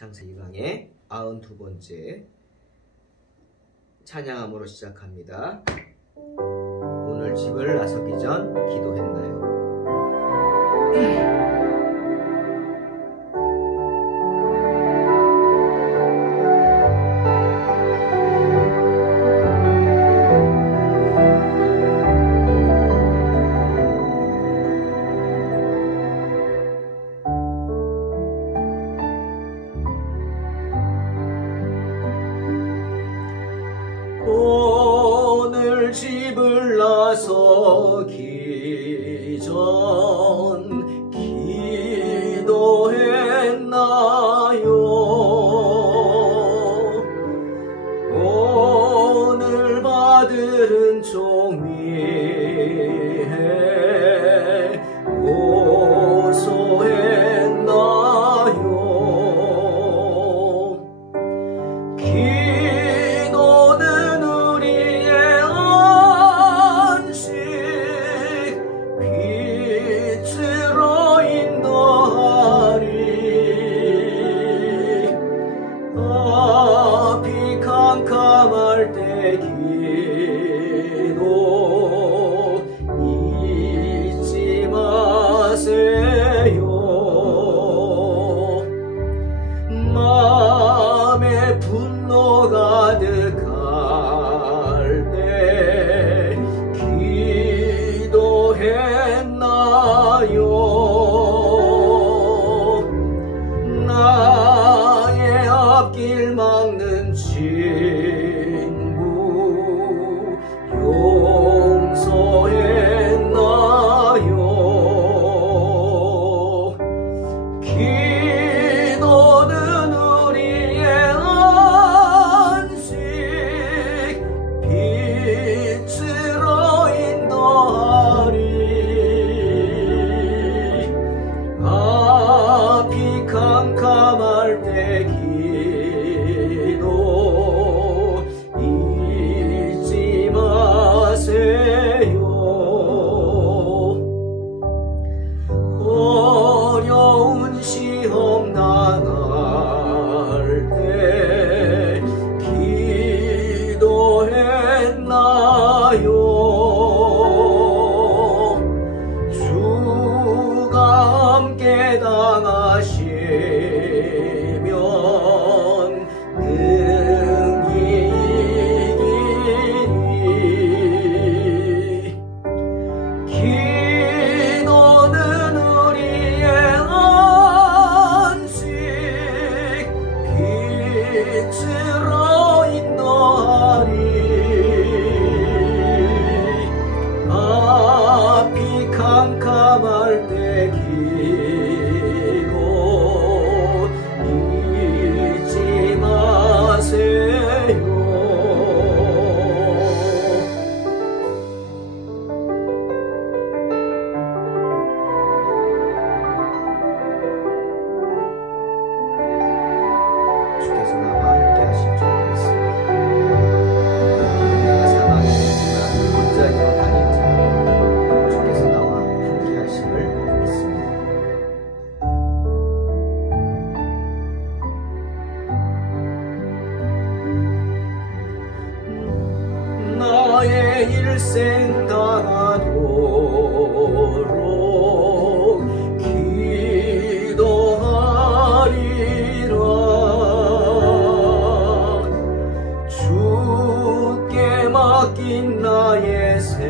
창세기 강의 92번째 찬양함으로 시작합니다. 오늘 집을 나서기 전 기도했나요? 오늘 집을 나서기 전 기도했나요? 오늘 받은 종위에 고소했나요? 기도는 우리의 안식, 빛으로 인도하리. 앞이 캄캄할 때 기도 잊지 마세요. 마음에 분노 가득할 때 기도했나요? 나의 앞길 막는 친구 용서했나요? 기도는 우리의 안식, 빛으로 인도하리. 앞이 캄캄할 때 기도 잊지 마세요. 어려운 시험 당할 때 기도했나요? 주가 함께 당하시면 능히 이기리. 기도는 우리의 안식, 빛으로 인도하리. 앞이 캄캄할 때 기도 잊지 마세요. 주께서 나와 함께 하실 줄 믿습니다. 내가 상황이 있지만 혼자기로 다닐지라도 주께서 나와 함께 하심을 믿습니다. 나의 일생 다하도록 기도하리라. 주께 맡긴 나의 생애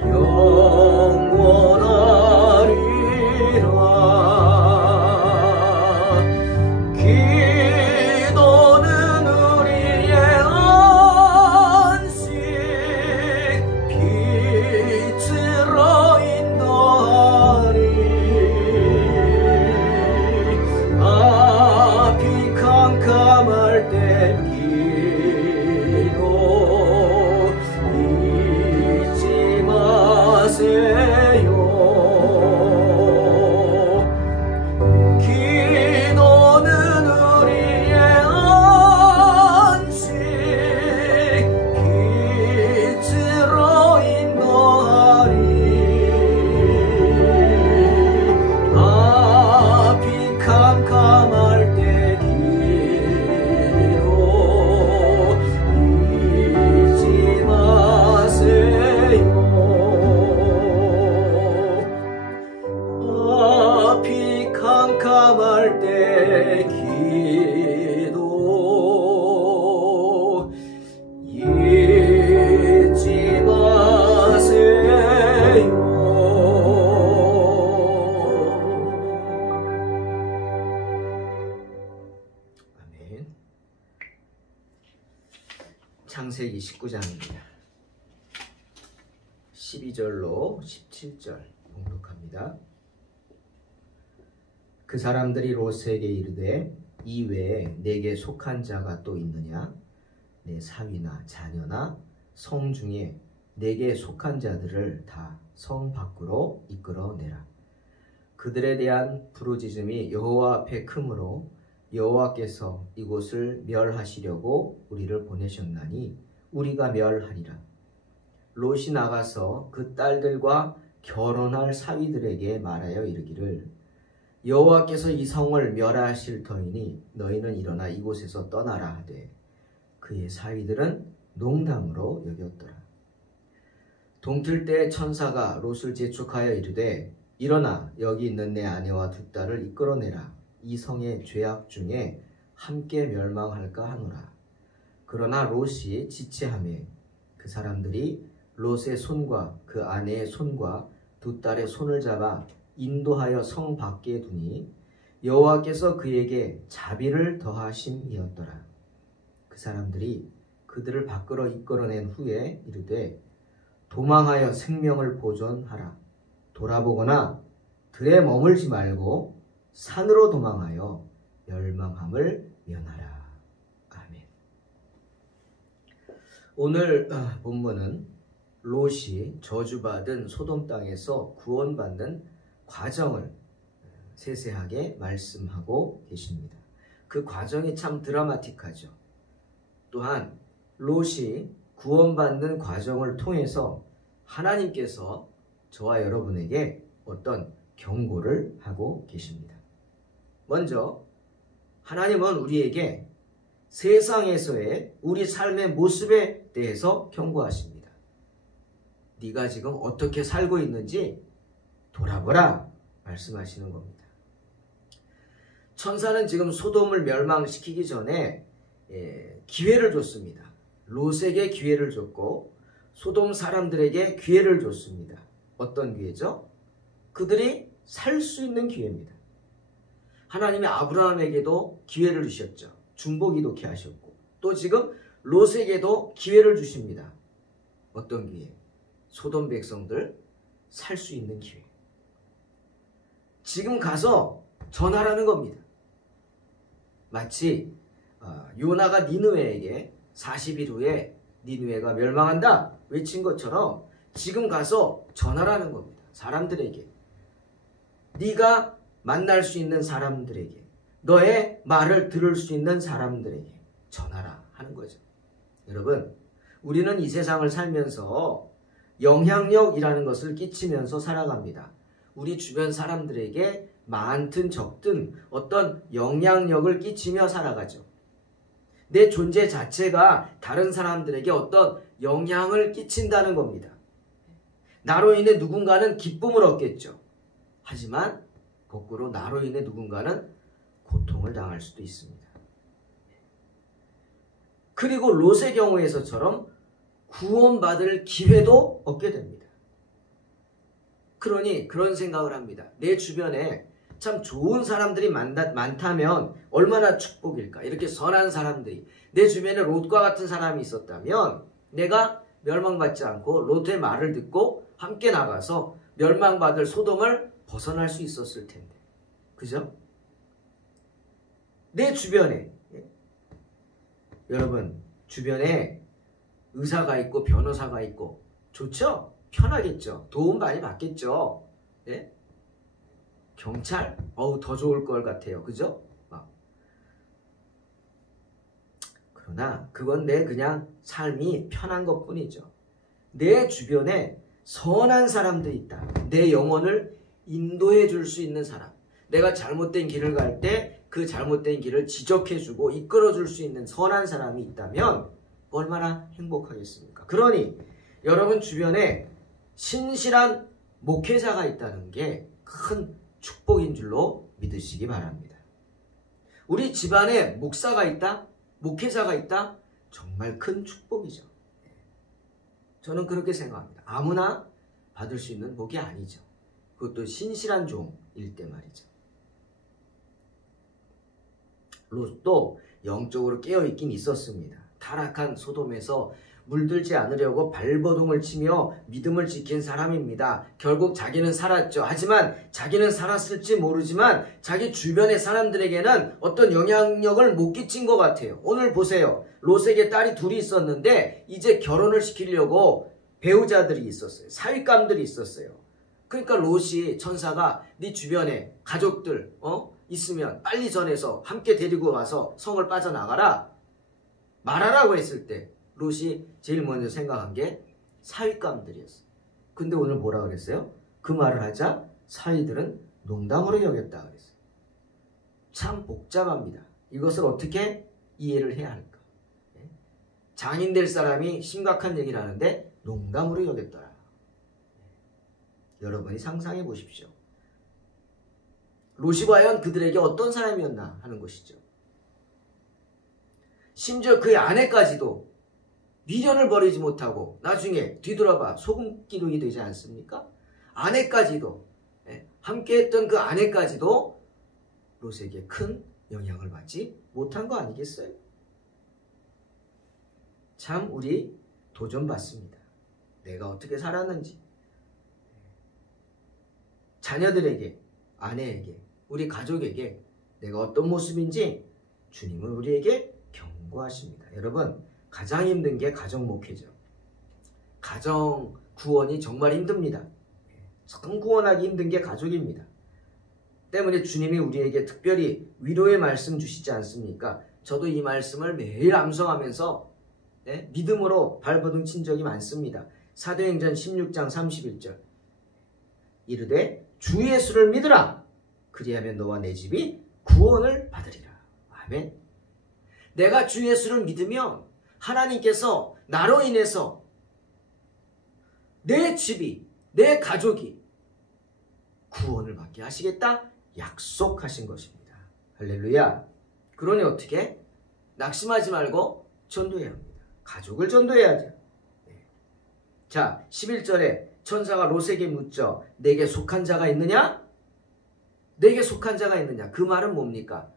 영원하리라. 기도는 우리의 안식, 빛으로 인도하리. 앞이 캄캄할 때 기도 잊지 마세요. 기도는 우리의 안식, 빛으로 인도하리. 앞이 창세기 19장입니다. 12절로 17절 봉독합니다. 그 사람들이 롯에게 이르되 이 외에 내게 속한 자가 또 있느냐? 내 사위나 자녀나 성 중에 내게 속한 자들을 다 성 밖으로 이끌어내라. 그들에 대한 부르짖음이 여호와 앞에 크므로 여호와께서 이곳을 멸하시려고 우리를 보내셨나니 우리가 멸하리라. 롯이 나가서 그 딸들과 결혼할 사위들에게 말하여 이르기를 여호와께서 이 성을 멸하실 터이니 너희는 일어나 이곳에서 떠나라 하되 그의 사위들은 농담으로 여겼더라. 동틀 때 천사가 롯을 재촉하여 이르되 일어나 여기 있는 내 아내와 두 딸을 이끌어내라. 이 성의 죄악 중에 함께 멸망할까 하노라. 그러나 롯이 지체하매 그 사람들이 롯의 손과 그 아내의 손과 두 딸의 손을 잡아 인도하여 성 밖에 두니 여호와께서 그에게 자비를 더하심이었더라. 그 사람들이 그들을 밖으로 이끌어낸 후에 이르되 도망하여 생명을 보존하라. 돌아보거나 들에 머물지 말고 산으로 도망하여 멸망함을 면하라. 아멘. 오늘 본문은 롯이 저주받은 소돔 땅에서 구원받는 과정을 세세하게 말씀하고 계십니다. 그 과정이 참 드라마틱하죠. 또한 롯이 구원받는 과정을 통해서 하나님께서 저와 여러분에게 어떤 경고를 하고 계십니다. 먼저 하나님은 우리에게 세상에서의 우리 삶의 모습에 대해서 경고하십니다. 네가 지금 어떻게 살고 있는지 돌아보라 말씀하시는 겁니다. 천사는 지금 소돔을 멸망시키기 전에 기회를 줬습니다. 롯에게 기회를 줬고 소돔 사람들에게 기회를 줬습니다. 어떤 기회죠? 그들이 살 수 있는 기회입니다. 하나님이 아브라함에게도 기회를 주셨죠. 중보기도케 하셨고 또 지금 롯에게도 기회를 주십니다. 어떤 기회? 소돔 백성들 살 수 있는 기회. 지금 가서 전하라는 겁니다. 마치 요나가 니느웨에게 40일 후에 니느웨가 멸망한다 외친 것처럼 지금 가서 전하라는 겁니다. 사람들에게. 네가 만날 수 있는 사람들에게, 너의 말을 들을 수 있는 사람들에게 전하라 하는 거죠. 여러분, 우리는 이 세상을 살면서 영향력이라는 것을 끼치면서 살아갑니다. 우리 주변 사람들에게 많든 적든 어떤 영향력을 끼치며 살아가죠. 내 존재 자체가 다른 사람들에게 어떤 영향을 끼친다는 겁니다. 나로 인해 누군가는 기쁨을 얻겠죠. 하지만 거꾸로 나로 인해 누군가는 고통을 당할 수도 있습니다. 그리고 롯의 경우에서처럼 구원받을 기회도 얻게 됩니다. 그러니 그런 생각을 합니다. 내 주변에 참 좋은 사람들이 많다면 얼마나 축복일까. 이렇게 선한 사람들이 내 주변에 롯과 같은 사람이 있었다면 내가 멸망받지 않고 롯의 말을 듣고 함께 나가서 멸망받을 소돔을 벗어날 수 있었을 텐데. 그죠? 내 주변에 여러분 주변에 의사가 있고 변호사가 있고 좋죠? 편하겠죠? 도움 많이 받겠죠? 네? 경찰? 더 좋을 것 같아요. 그죠? 그러나 그건 내 그냥 삶이 편한 것 뿐이죠. 내 주변에 선한 사람들이 있다. 내 영혼을 인도해 줄 수 있는 사람. 내가 잘못된 길을 갈 때 그 잘못된 길을 지적해 주고 이끌어 줄 수 있는 선한 사람이 있다면 얼마나 행복하겠습니까? 그러니 여러분 주변에 신실한 목회자가 있다는 게 큰 축복인 줄로 믿으시기 바랍니다. 우리 집안에 목사가 있다? 목회자가 있다? 정말 큰 축복이죠. 저는 그렇게 생각합니다. 아무나 받을 수 있는 복이 아니죠. 그것도 신실한 종일 때 말이죠. 롯도 영적으로 깨어있긴 있었습니다. 타락한 소돔에서 물들지 않으려고 발버둥을 치며 믿음을 지킨 사람입니다. 결국 자기는 살았죠. 하지만 자기는 살았을지 모르지만 자기 주변의 사람들에게는 어떤 영향력을 못 끼친 것 같아요. 오늘 보세요. 롯에게 딸이 둘이 있었는데 이제 결혼을 시키려고 배우자들이 있었어요. 사윗감들이 있었어요. 그러니까 롯이 천사가 네 주변에 가족들 있으면 빨리 전해서 함께 데리고 와서 성을 빠져나가라 말하라고 했을 때 롯이 제일 먼저 생각한 게 사윗감들이었어요. 근데 오늘 뭐라 그랬어요? 그 말을 하자 사위들은 농담으로 여겼다 그랬어요. 참 복잡합니다. 이것을 어떻게 이해를 해야 할까? 장인 될 사람이 심각한 얘기를 하는데 농담으로 여겼더라. 여러분이 상상해 보십시오. 롯이 과연 그들에게 어떤 사람이었나 하는 것이죠. 심지어 그의 아내까지도 미련을 버리지 못하고 나중에 뒤돌아봐 소금기둥이 되지 않습니까? 아내까지도 함께했던 그 아내까지도 롯에게 큰 영향을 받지 못한 거 아니겠어요? 참 우리 도전받습니다. 내가 어떻게 살았는지 자녀들에게, 아내에게, 우리 가족에게 내가 어떤 모습인지 주님은 우리에게 경고하십니다. 여러분, 가장 힘든 게 가정 목회죠. 가정 구원이 정말 힘듭니다. 참 구원하기 힘든 게 가족입니다. 때문에 주님이 우리에게 특별히 위로의 말씀 주시지 않습니까? 저도 이 말씀을 매일 암송하면서 믿음으로 발버둥 친 적이 많습니다. 사도행전 16장 31절 이르되 주 예수를 믿으라 그리하면 너와 내 집이 구원을 받으리라. 아멘. 내가 주 예수를 믿으면 하나님께서 나로 인해서 내 집이, 내 가족이 구원을 받게 하시겠다 약속하신 것입니다. 할렐루야. 그러니 어떻게? 낙심하지 말고 전도해야 합니다. 가족을 전도해야죠. 자, 11절에 천사가 롯에게 묻죠. 내게 속한 자가 있느냐? 내게 속한 자가 있느냐? 그 말은 뭡니까?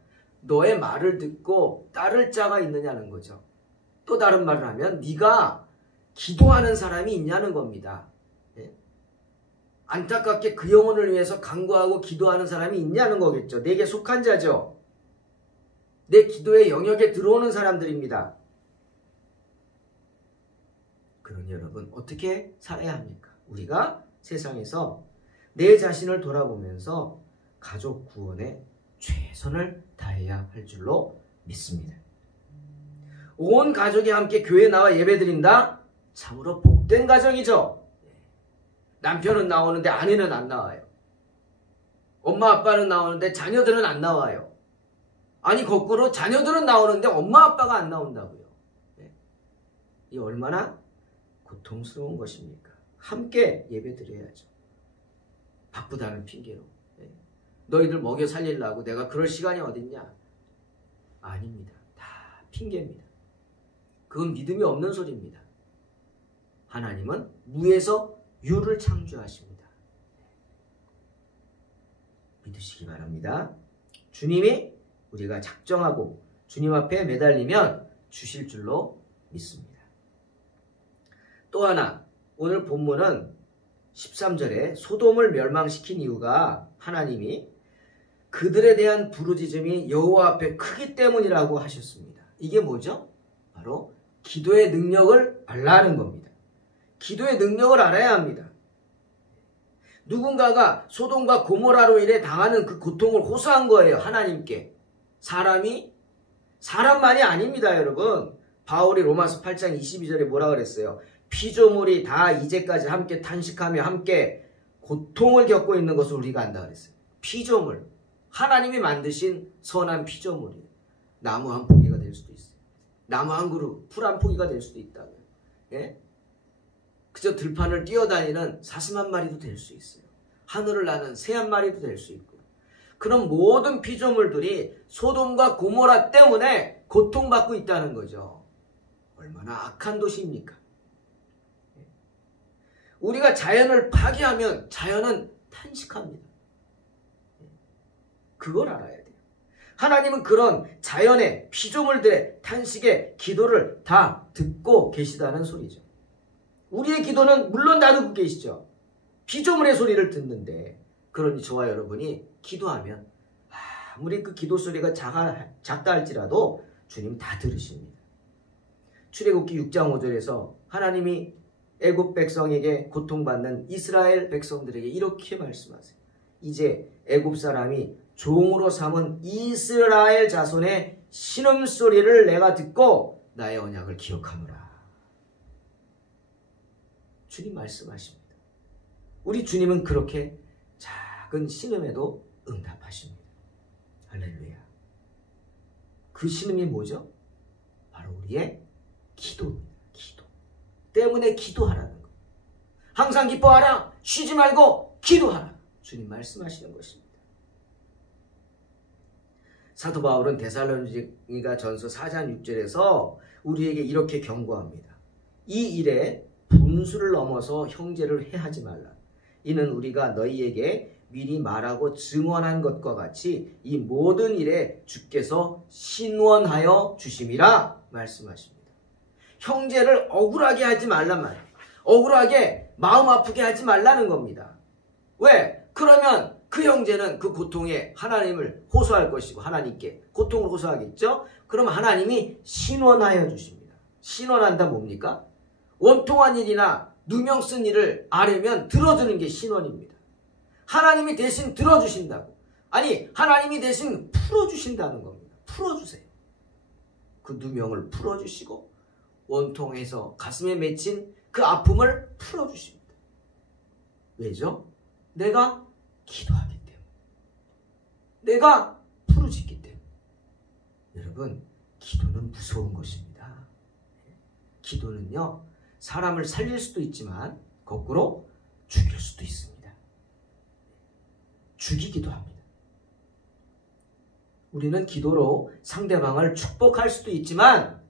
너의 말을 듣고 따를 자가 있느냐는 거죠. 또 다른 말을 하면 네가 기도하는 사람이 있냐는 겁니다. 안타깝게 그 영혼을 위해서 간구하고 기도하는 사람이 있냐는 거겠죠. 내게 속한 자죠. 내 기도의 영역에 들어오는 사람들입니다. 그러니 여러분 어떻게 살아야 합니까? 우리가 세상에서 내 자신을 돌아보면서 가족 구원에 최선을 다해야 할 줄로 믿습니다. 온 가족이 함께 교회에 나와 예배드린다? 참으로 복된 가정이죠. 남편은 나오는데 아내는 안 나와요. 엄마 아빠는 나오는데 자녀들은 안 나와요. 아니 거꾸로 자녀들은 나오는데 엄마 아빠가 안 나온다고요. 이 얼마나 고통스러운 것입니까? 함께 예배드려야죠. 바쁘다는 핑계로. 너희들 먹여 살리려고 내가 그럴 시간이 어딨냐? 아닙니다. 다 핑계입니다. 그건 믿음이 없는 소리입니다. 하나님은 무에서 유를 창조하십니다. 믿으시기 바랍니다. 주님이 우리가 작정하고 주님 앞에 매달리면 주실 줄로 믿습니다. 또 하나, 오늘 본문은 13절에 소돔을 멸망시킨 이유가 하나님이 그들에 대한 부르짖음이 여호와 앞에 크기 때문이라고 하셨습니다. 이게 뭐죠? 바로 기도의 능력을 알라는 겁니다. 기도의 능력을 알아야 합니다. 누군가가 소돔과 고모라로 인해 당하는 그 고통을 호소한 거예요. 하나님께. 사람만이 아닙니다, 여러분. 바울이 로마서 8장 22절에 뭐라 그랬어요? 피조물이 다 이제까지 함께 탄식하며 함께 고통을 겪고 있는 것을 우리가 안다 그랬어요. 피조물. 하나님이 만드신 선한 피조물이에요. 나무 한 포기가 될 수도 있어요. 나무 한 그루, 풀 한 포기가 될 수도 있다고요. 예? 그저 들판을 뛰어다니는 사슴 한 마리도 될 수 있어요. 하늘을 나는 새 한 마리도 될 수 있고. 그런 모든 피조물들이 소돔과 고모라 때문에 고통받고 있다는 거죠. 얼마나 악한 도시입니까? 우리가 자연을 파괴하면 자연은 탄식합니다. 그걸 알아야 돼요. 하나님은 그런 자연의 피조물들의 탄식의 기도를 다 듣고 계시다는 소리죠. 우리의 기도는 물론 다 듣고 계시죠. 피조물의 소리를 듣는데, 그러니 저와 여러분이 기도하면 아무리 그 기도 소리가 작다 할지라도 주님 다 들으십니다. 출애굽기 6장 5절에서 하나님이 애굽 백성에게 고통받는 이스라엘 백성들에게 이렇게 말씀하세요. 이제 애굽 사람이 종으로 삼은 이스라엘 자손의 신음소리를 내가 듣고 나의 언약을 기억하노라. 주님 말씀하십니다. 우리 주님은 그렇게 작은 신음에도 응답하십니다. 할렐루야. 그 신음이 뭐죠? 바로 우리의 기도입니다. 기도 때문에 기도하라는 것. 항상 기뻐하라. 쉬지 말고 기도하라. 주님 말씀하시는 것입니다. 사도 바울은 데살로니가 전서 4장 6절에서 우리에게 이렇게 경고합니다. 이 일에 분수를 넘어서 형제를 해하지 말라. 이는 우리가 너희에게 미리 말하고 증언한 것과 같이 이 모든 일에 주께서 신원하여 주심이라 말씀하십니다. 형제를 억울하게 하지 말란 말이에요. 억울하게 마음 아프게 하지 말라는 겁니다. 왜? 그러면 그 형제는 그 고통에 하나님을 호소할 것이고 하나님께 고통을 호소하겠죠? 그러면 하나님이 신원하여 주십니다. 신원한다 뭡니까? 원통한 일이나 누명 쓴 일을 아뢰면 들어주는 게 신원입니다. 하나님이 대신 들어주신다고. 아니, 하나님이 대신 풀어주신다는 겁니다. 풀어주세요. 그 누명을 풀어주시고 원통해서 가슴에 맺힌 그 아픔을 풀어주십니다. 왜죠? 내가 기도하기 때문에. 내가 부르짖기 때문에. 여러분, 기도는 무서운 것입니다. 기도는요, 사람을 살릴 수도 있지만 거꾸로 죽일 수도 있습니다. 죽이기도 합니다. 우리는 기도로 상대방을 축복할 수도 있지만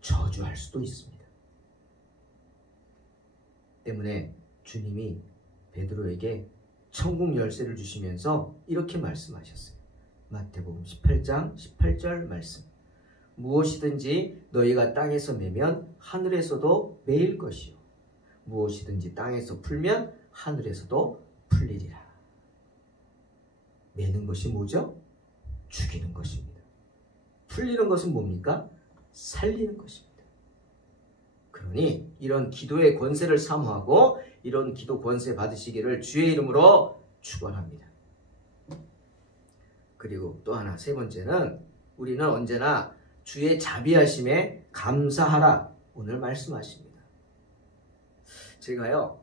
저주할 수도 있습니다. 때문에 주님이 베드로에게 천국 열쇠를 주시면서 이렇게 말씀하셨어요. 마태복음 18장 18절 말씀. 무엇이든지 너희가 땅에서 매면 하늘에서도 매일 것이요 무엇이든지 땅에서 풀면 하늘에서도 풀리리라. 매는 것이 뭐죠? 죽이는 것입니다. 풀리는 것은 뭡니까? 살리는 것입니다. 그러니 이런 기도의 권세를 사모하고 이런 기도 권세 받으시기를 주의 이름으로 축원합니다. 그리고 또 하나, 세 번째는 우리는 언제나 주의 자비하심에 감사하라 오늘 말씀하십니다. 제가요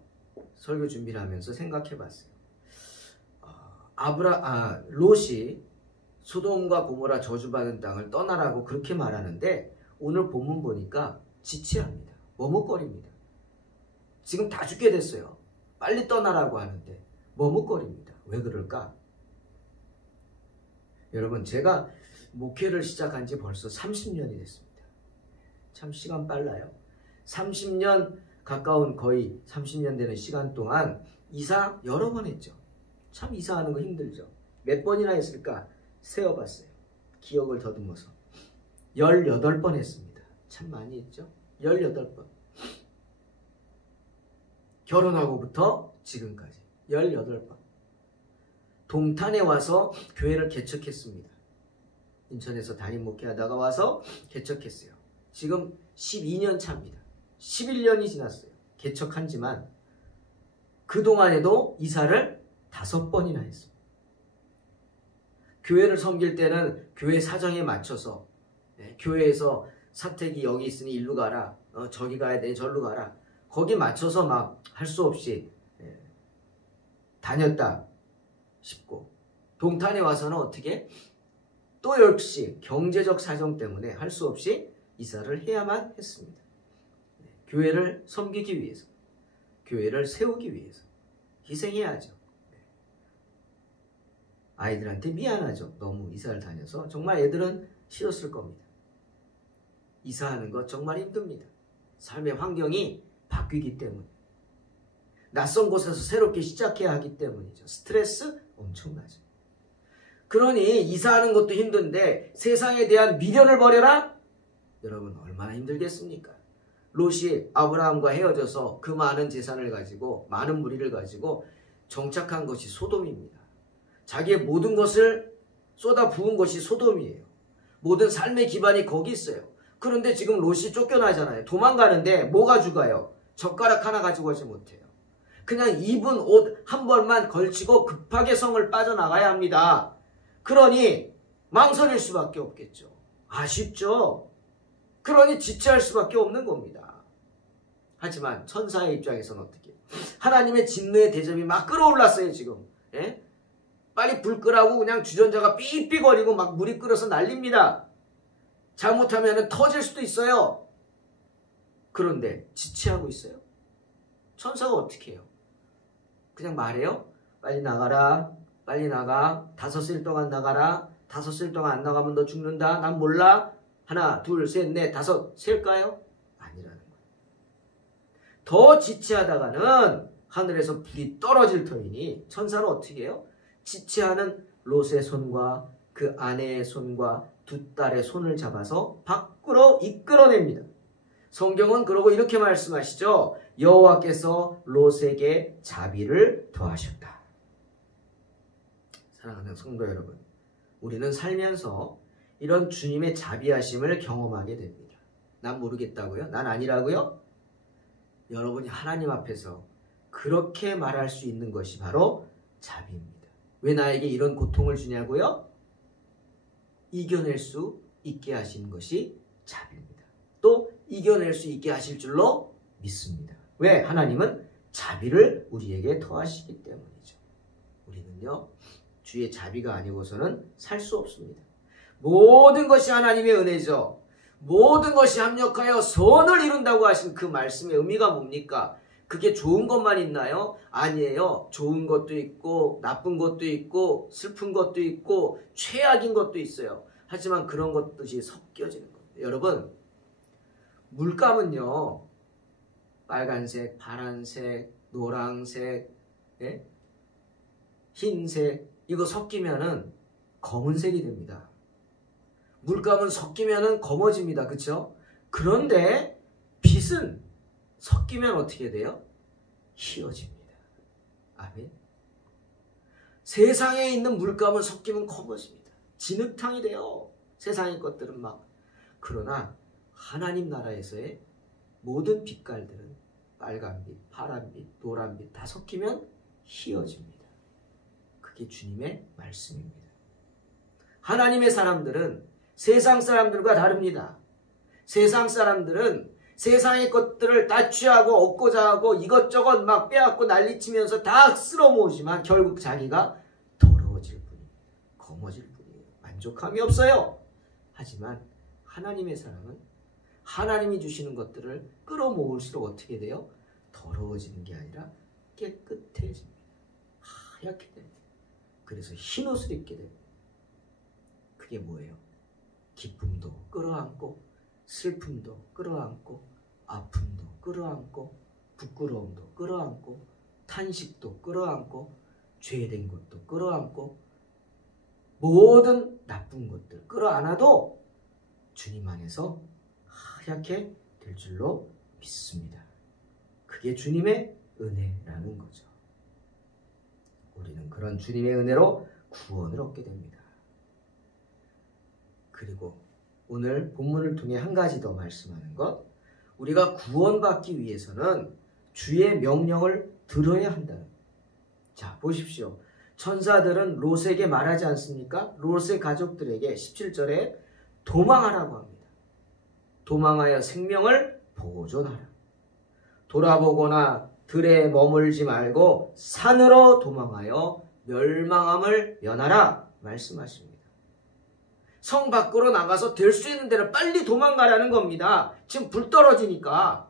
설교 준비를 하면서 생각해 봤어요. 롯이 소돔과 고모라 저주받은 땅을 떠나라고 그렇게 말하는데 오늘 본문 보니까 지체합니다. 머뭇거립니다. 지금 다 죽게 됐어요. 빨리 떠나라고 하는데 머뭇거립니다. 왜 그럴까? 여러분, 제가 목회를 시작한 지 벌써 30년이 됐습니다. 참 시간 빨라요. 30년 가까운, 거의 30년 되는 시간 동안 이사 여러 번 했죠. 참 이사하는 거 힘들죠. 몇 번이나 했을까 세어봤어요. 기억을 더듬어서 18번 했습니다. 참 많이 했죠. 18번. 결혼하고부터 지금까지 18번. 동탄에 와서 교회를 개척했습니다. 인천에서 담임 목회하다가 와서 개척했어요. 지금 12년 차입니다. 11년이 지났어요. 개척한 지만 그동안에도 이사를 5번이나 했습니다. 교회를 섬길 때는 교회 사정에 맞춰서 교회에서 사택이 여기 있으니 일로 가라, 저기 가야 되니 절로 가라, 거기 맞춰서 막 할 수 없이 다녔다 싶고, 동탄에 와서는 어떻게 또 역시 경제적 사정 때문에 할 수 없이 이사를 해야만 했습니다. 교회를 섬기기 위해서, 교회를 세우기 위해서 희생해야죠. 아이들한테 미안하죠. 너무 이사를 다녀서. 정말 애들은 싫었을 겁니다. 이사하는 것 정말 힘듭니다. 삶의 환경이 바뀌기 때문에, 낯선 곳에서 새롭게 시작해야 하기 때문이죠. 스트레스 엄청나죠. 그러니 이사하는 것도 힘든데 세상에 대한 미련을 버려라? 여러분 얼마나 힘들겠습니까? 롯이 아브라함과 헤어져서 그 많은 재산을 가지고 많은 무리를 가지고 정착한 것이 소돔입니다. 자기의 모든 것을 쏟아 부은 것이 소돔이에요. 모든 삶의 기반이 거기 있어요. 그런데 지금 롯이 쫓겨나잖아요. 도망가는데 뭐가 죽어요? 젓가락 하나 가지고 오지 못해요. 그냥 입은 옷 한 벌만 걸치고 급하게 성을 빠져나가야 합니다. 그러니 망설일 수밖에 없겠죠. 아쉽죠? 그러니 지체할 수밖에 없는 겁니다. 하지만 천사의 입장에서는 어떻게 해요? 하나님의 진노의 대접이 막 끌어올랐어요 지금. 예? 빨리 불 끄라고 그냥 주전자가 삐삐거리고 막 물이 끓어서 난립니다. 잘못하면 터질 수도 있어요. 그런데 지체하고 있어요. 천사가 어떻게 해요? 그냥 말해요? 빨리 나가라. 빨리 나가. 5일 동안 나가라. 5일 동안 안 나가면 너 죽는다. 난 몰라. 하나, 둘, 셋, 넷, 5 셀까요? 아니라는 거예요. 더 지체하다가는 하늘에서 불이 떨어질 터이니 천사는 어떻게 해요? 지체하는 롯의 손과 그 아내의 손과 두 딸의 손을 잡아서 밖으로 이끌어냅니다. 성경은 그러고 이렇게 말씀하시죠. 여호와께서 롯에게 자비를 더하셨다. 사랑하는 성도 여러분, 우리는 살면서 이런 주님의 자비하심을 경험하게 됩니다. 난 모르겠다고요? 난 아니라고요? 여러분이 하나님 앞에서 그렇게 말할 수 있는 것이 바로 자비입니다. 왜 나에게 이런 고통을 주냐고요? 이겨낼 수 있게 하신 것이 자비입니다. 또 이겨낼 수 있게 하실 줄로 믿습니다. 왜? 하나님은 자비를 우리에게 더하시기 때문이죠. 우리는요, 주의 자비가 아니고서는 살 수 없습니다. 모든 것이 하나님의 은혜죠. 모든 것이 합력하여 선을 이룬다고 하신 그 말씀의 의미가 뭡니까? 그게 좋은 것만 있나요? 아니에요. 좋은 것도 있고 나쁜 것도 있고 슬픈 것도 있고 최악인 것도 있어요. 하지만 그런 것들이 섞여지는 겁니다. 여러분, 물감은요, 빨간색, 파란색, 노란색, 예? 흰색, 이거 섞이면은 검은색이 됩니다. 물감은 섞이면은 검어집니다. 그렇죠? 그런데 빛은 섞이면 어떻게 돼요? 희어집니다. 아멘. 세상에 있는 물감은 섞이면 검어집니다. 진흙탕이 돼요. 세상의 것들은 막. 그러나 하나님 나라에서의 모든 빛깔들은 빨간빛, 파란빛, 노란빛 다 섞이면 희어집니다. 그게 주님의 말씀입니다. 하나님의 사람들은 세상 사람들과 다릅니다. 세상 사람들은 세상의 것들을 다 취하고 얻고자 하고 이것저것 막 빼앗고 난리치면서 다 쓸어 모으지만 결국 자기가 더러워질 뿐입니다. 검어질 뿐이에요. 만족함이 없어요. 하지만 하나님의 사람은 하나님이 주시는 것들을 끌어모을수록 어떻게 돼요? 더러워지는 게 아니라 깨끗해집니다. 하얗게 됩니다. 그래서 흰 옷을 입게 됩니다. 그게 뭐예요? 기쁨도 끌어안고 슬픔도 끌어안고 아픔도 끌어안고 부끄러움도 끌어안고 탄식도 끌어안고 죄된 것도 끌어안고 모든 나쁜 것들 끌어안아도 주님 안에서 하얗게 될 줄로 믿습니다. 그게 주님의 은혜라는 거죠. 우리는 그런 주님의 은혜로 구원을 얻게 됩니다. 그리고 오늘 본문을 통해 한 가지 더 말씀하는 것, 우리가 구원받기 위해서는 주의 명령을 들어야 한다는. 자, 보십시오. 천사들은 롯에게 말하지 않습니까? 롯의 가족들에게 17절에 도망하라고 합니다. 도망하여 생명을 보존하라. 돌아보거나 들에 머물지 말고 산으로 도망하여 멸망함을 면하라 말씀하십니다. 성 밖으로 나가서 될 수 있는 데를 빨리 도망가라는 겁니다. 지금 불 떨어지니까.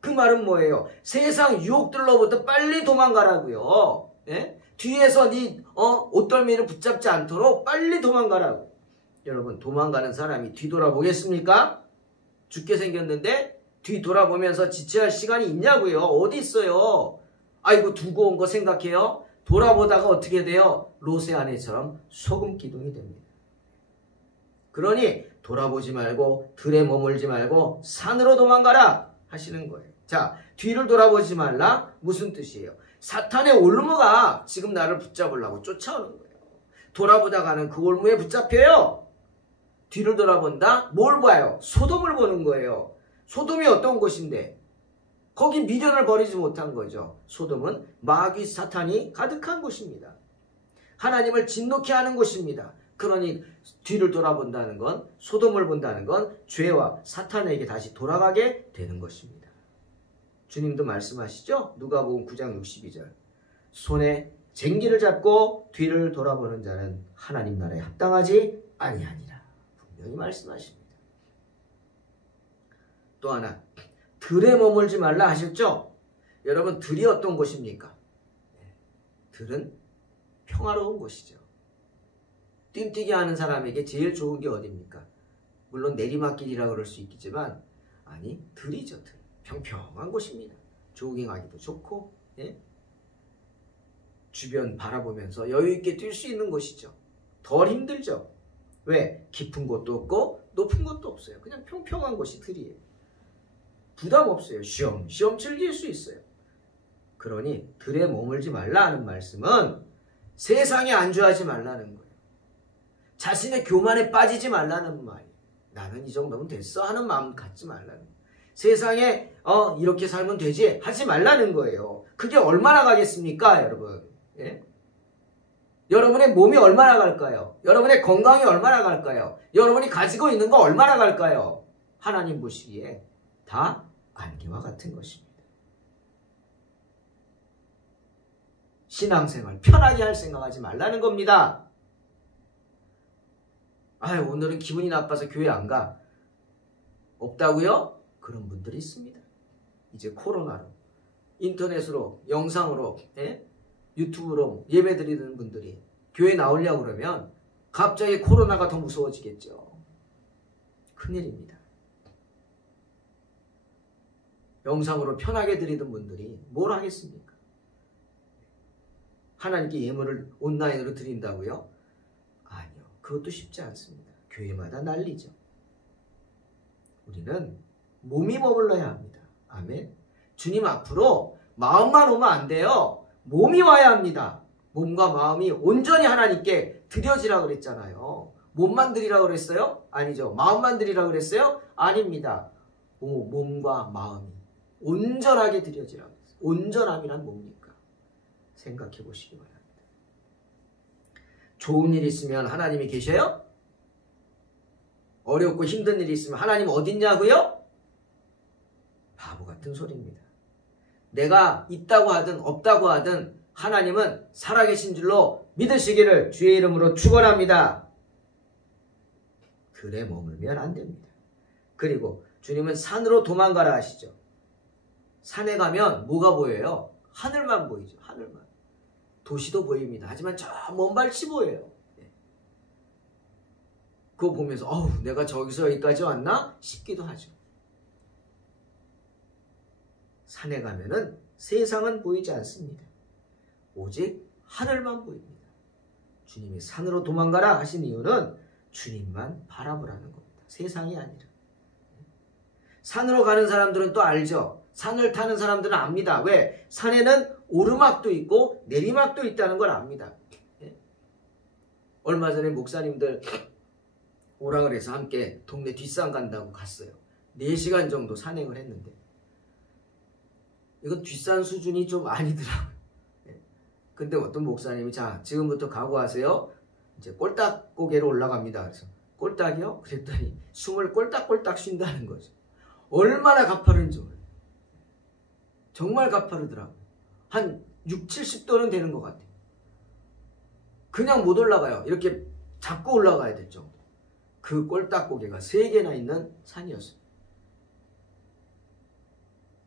그 말은 뭐예요? 세상 유혹들로부터 빨리 도망가라고요. 예? 뒤에서 네 옷덜미를 붙잡지 않도록 빨리 도망가라고. 여러분, 도망가는 사람이 뒤돌아보겠습니까? 죽게 생겼는데 뒤돌아보면서 지체할 시간이 있냐고요? 어디 있어요? 아이고 두고 온 거 생각해요? 돌아보다가 어떻게 돼요? 롯의 아내처럼 소금 기둥이 됩니다. 그러니 돌아보지 말고 들에 머물지 말고 산으로 도망가라 하시는 거예요. 자, 뒤를 돌아보지 말라 무슨 뜻이에요? 사탄의 올무가 지금 나를 붙잡으려고 쫓아오는 거예요. 돌아보다가는 그 올무에 붙잡혀요. 뒤를 돌아본다? 뭘 봐요? 소돔을 보는 거예요. 소돔이 어떤 곳인데? 거기 미련을 버리지 못한 거죠. 소돔은 마귀 사탄이 가득한 곳입니다. 하나님을 진노케 하는 곳입니다. 그러니 뒤를 돌아본다는 건, 소돔을 본다는 건 죄와 사탄에게 다시 돌아가게 되는 것입니다. 주님도 말씀하시죠? 누가복음 9장 62절. 손에 쟁기를 잡고 뒤를 돌아보는 자는 하나님 나라에 합당하지 아니하니라. 분명히 말씀하십니다. 또 하나, 들에 머물지 말라 하셨죠? 여러분, 들이 어떤 곳입니까? 들은 평화로운 곳이죠. 띵뛰기 하는 사람에게 제일 좋은 게 어디입니까? 물론 내리막길이라 그럴 수 있겠지만, 아니, 들이죠. 들. 평평한 곳입니다. 조깅하기도 좋고, 예? 주변 바라보면서 여유 있게 뛸 수 있는 곳이죠. 덜 힘들죠. 왜? 깊은 곳도 없고 높은 곳도 없어요. 그냥 평평한 곳이 들이에요. 부담 없어요. 쉬엄쉬엄 즐길 수 있어요. 그러니 들에 머물지 말라는 말씀은 세상에 안주하지 말라는 거예요. 자신의 교만에 빠지지 말라는 말이에요. 나는 이 정도면 됐어 하는 마음 갖지 말라는 거예요. 세상에 이렇게 살면 되지 하지 말라는 거예요. 그게 얼마나 가겠습니까, 여러분? 예? 여러분의 몸이 얼마나 갈까요? 여러분의 건강이 얼마나 갈까요? 여러분이 가지고 있는 거 얼마나 갈까요? 하나님 보시기에 다 안개와 같은 것입니다. 신앙생활 편하게 할 생각하지 말라는 겁니다. 아유, 오늘은 기분이 나빠서 교회 안 가. 없다고요? 그런 분들이 있습니다. 이제 코로나로, 인터넷으로, 영상으로, 유튜브로 예배 드리는 분들이 교회 나오려고 그러면 갑자기 코로나가 더 무서워지겠죠. 큰일입니다. 영상으로 편하게 드리던 분들이 뭘 하겠습니까? 하나님께 예물을 온라인으로 드린다고요? 아니요. 그것도 쉽지 않습니다. 교회마다 난리죠. 우리는 몸이 머물러야 합니다. 아멘. 주님 앞으로 마음만 오면 안 돼요. 몸이 와야 합니다. 몸과 마음이 온전히 하나님께 드려지라 그랬잖아요. 몸만 드리라 그랬어요? 아니죠. 마음만 드리라 그랬어요? 아닙니다. 몸과 마음이 온전하게 드려지라 그랬어요. 온전함이란 뭡니까? 생각해 보시기 바랍니다. 좋은 일 있으면 하나님이 계셔요? 어렵고 힘든 일이 있으면 하나님 어딨냐고요? 바보 같은 소리입니다. 내가 있다고 하든 없다고 하든 하나님은 살아계신 줄로 믿으시기를 주의 이름으로 축원합니다. 들에 머물면 안 됩니다. 그리고 주님은 산으로 도망가라 하시죠. 산에 가면 뭐가 보여요? 하늘만 보이죠. 하늘만. 도시도 보입니다. 하지만 저 먼 발치 보여요. 그거 보면서 내가 저기서 여기까지 왔나? 싶기도 하죠. 산에 가면은 세상은 보이지 않습니다. 오직 하늘만 보입니다. 주님이 산으로 도망가라 하신 이유는 주님만 바라보라는 겁니다. 세상이 아니라. 산으로 가는 사람들은 또 알죠. 산을 타는 사람들은 압니다. 왜? 산에는 오르막도 있고 내리막도 있다는 걸 압니다. 얼마 전에 목사님들 오라 그래서 함께 동네 뒷산 간다고 갔어요. 4시간 정도 산행을 했는데 이건 뒷산 수준이 좀 아니더라고요. 근데 어떤 목사님이 자 지금부터 각오하세요. 이제 꼴딱고개로 올라갑니다. 그래서 꼴딱이요? 그랬더니 숨을 꼴딱꼴딱 쉰다는 거죠. 얼마나 가파른지 몰라요. 정말 가파르더라고요. 한 6, 70도는 되는 것 같아요. 그냥 못 올라가요. 이렇게 잡고 올라가야 될 정도. 그 꼴딱고개가 3개나 있는 산이었어요.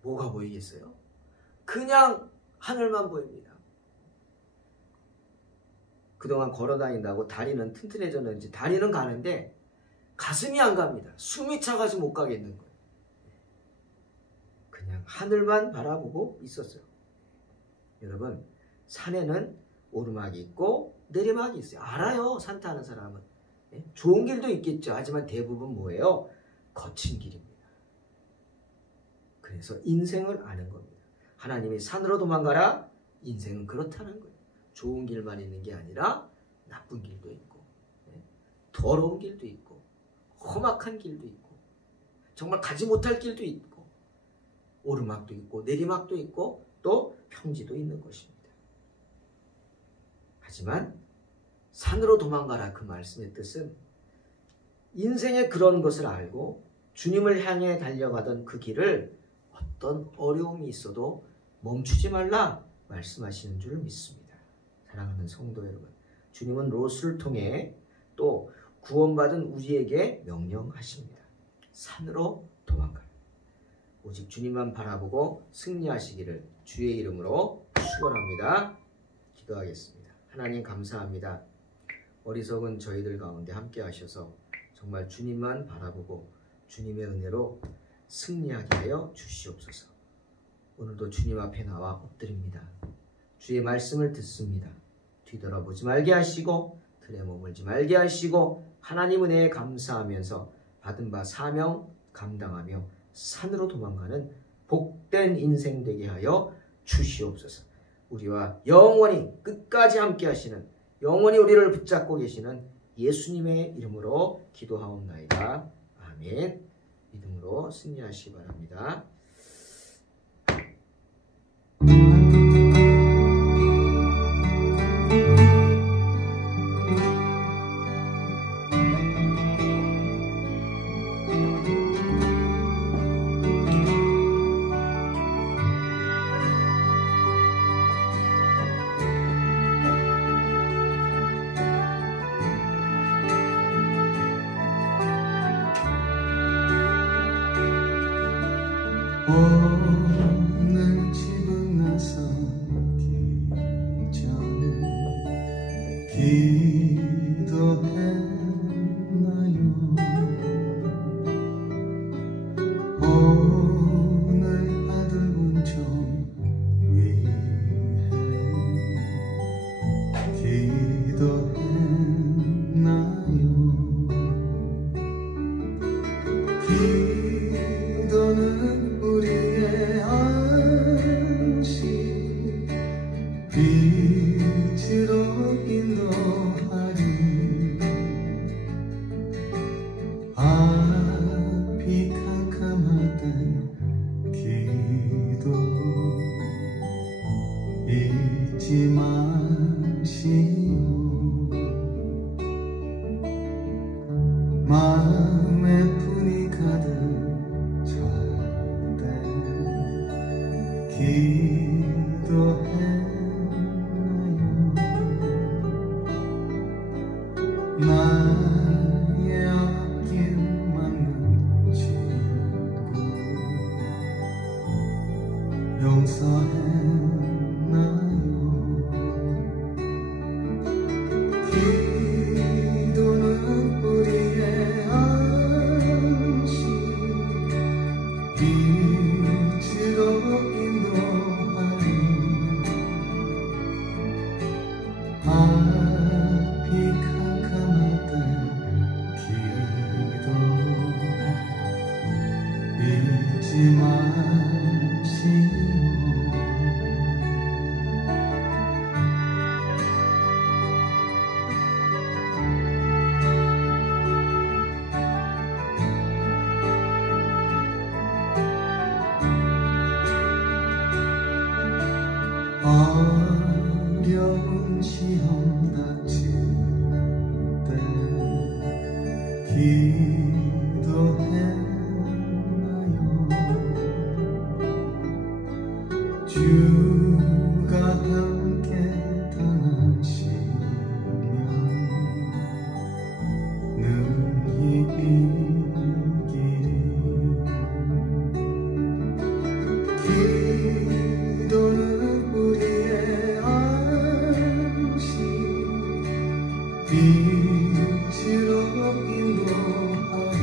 뭐가 보이겠어요? 그냥 하늘만 보입니다. 그동안 걸어다닌다고 다리는 튼튼해졌는지 다리는 가는데 가슴이 안 갑니다. 숨이 차가서 못 가겠는 거예요. 그냥 하늘만 바라보고 있었어요. 여러분, 산에는 오르막이 있고 내리막이 있어요. 알아요. 산 타는 사람은. 예? 좋은 길도 있겠죠. 하지만 대부분 뭐예요? 거친 길입니다. 그래서 인생을 아는 겁니다. 하나님이 산으로 도망가라. 인생은 그렇다는 거예요. 좋은 길만 있는 게 아니라 나쁜 길도 있고, 예? 더러운 길도 있고, 험악한 길도 있고, 정말 가지 못할 길도 있고, 오르막도 있고 내리막도 있고 또 평지도 있는 것입니다. 하지만 산으로 도망가라 그 말씀의 뜻은 인생에 그런 것을 알고 주님을 향해 달려가던 그 길을 어떤 어려움이 있어도 멈추지 말라 말씀하시는 줄 믿습니다. 사랑하는 성도 여러분, 주님은 롯을 통해 또 구원받은 우리에게 명령하십니다. 산으로 도망가라. 오직 주님만 바라보고 승리하시기를 주의 이름으로 축원합니다. 기도하겠습니다. 하나님 감사합니다. 어리석은 저희들 가운데 함께 하셔서 정말 주님만 바라보고 주님의 은혜로 승리하게 하여 주시옵소서. 오늘도 주님 앞에 나와 엎드립니다. 주의 말씀을 듣습니다. 뒤돌아보지 말게 하시고 틀에 머물지 말게 하시고 하나님 은혜에 감사하면서 받은 바 사명 감당하며 산으로 도망가는 복된 인생 되게 하여 주시옵소서. 우리와 영원히 끝까지 함께 하시는, 영원히 우리를 붙잡고 계시는 예수님의 이름으로 기도하옵나이다. 아멘. 믿음으로 승리하시기 바랍니다. 오늘 집은 나서기 전 기도했나요? 오늘 받을 은총 위해 기도했나요? 기도는 우리의 안식 빛으로 인도하리. 앞이 캄캄할 때 기도 잊지 마시오. 마음에 분이 가득 찰 때 기도했나요? 나의 앞길 막는 친구 용서했나요? 기도는 우리의 안식 빛으로 인도하리. 앞이 캄캄할 때 기도 잊지 마시오. 어려운 시험 닥칠 때 기도했나요? 주가 함께 떠나시면 능히 이기리. 기도는 우리의 안식 빛으로 인도하리.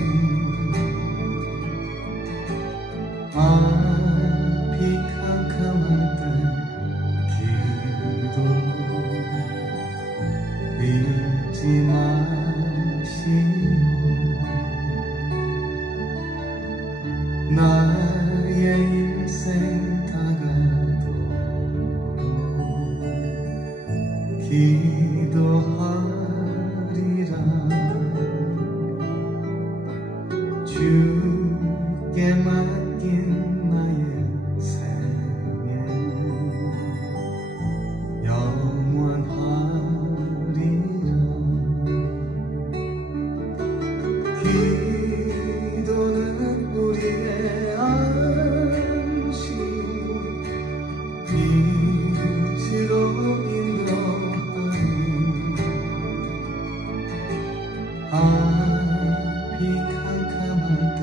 기도하리라 주께 맡긴 나의 생애 영원하리라 기도는 우리의 안식 빛으로 인도하니 앞이 캄캄할 때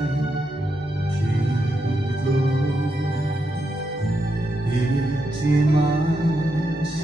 기도 잊지 마시오